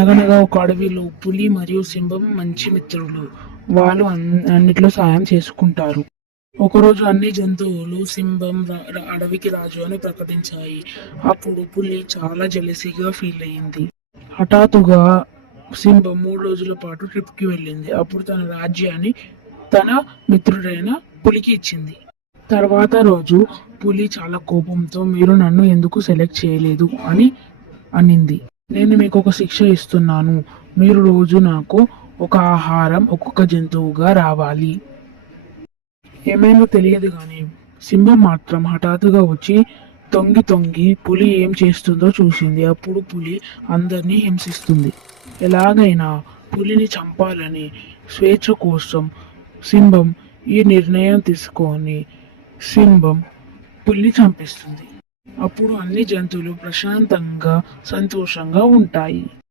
అనగనగా ఒక అడవిలో పులి మరియు సింహం మంచి మిత్రులు. వాళ్ళు అన్నిట్లో సాయం చేసుకుంటారు. ఒకరోజు అన్ని జంతువులు సింహం అడవికి రాజు అని ప్రకటించాయి. అప్పుడు పులి చాలా జెలసీగా ఫీల్ అయ్యింది. హఠాత్తుగా సింహం 3 రోజుల పాటు ట్రిప్కి వెళ్ళింది. అప్పుడు తన రాజ్యాన్ని తన మిత్రుడైన పులికి ఇచ్చింది. తర్వాత రోజు పులి చాలా కోపంతో మీరు నన్ను ఎందుకు సెలెక్ట్ చేయలేదు అని అనింది. నేను మీకు ఒక శిక్ష ఇస్తున్నాను. మీరు రోజు నాకు ఒక ఆహారం ఒక్కొక్క జంతువుగా రావాలి. ఏమైందో తెలియదు గాని సింహం మాత్రం హఠాత్తుగా వచ్చి తొంగి తొంగి పులి ఏం చేస్తుందో చూసింది. అప్పుడు పులి అందరినీ హింసిస్తుంది. ఎలాగైనా పులిని చంపాలని స్వేచ్ఛ కోసం సింహం ఈ నిర్ణయం తీసుకొని సింహం పులిని చంపేస్తుంది. అప్పుడు అన్ని జంతువులు ప్రశాంతంగా సంతోషంగా ఉంటాయి.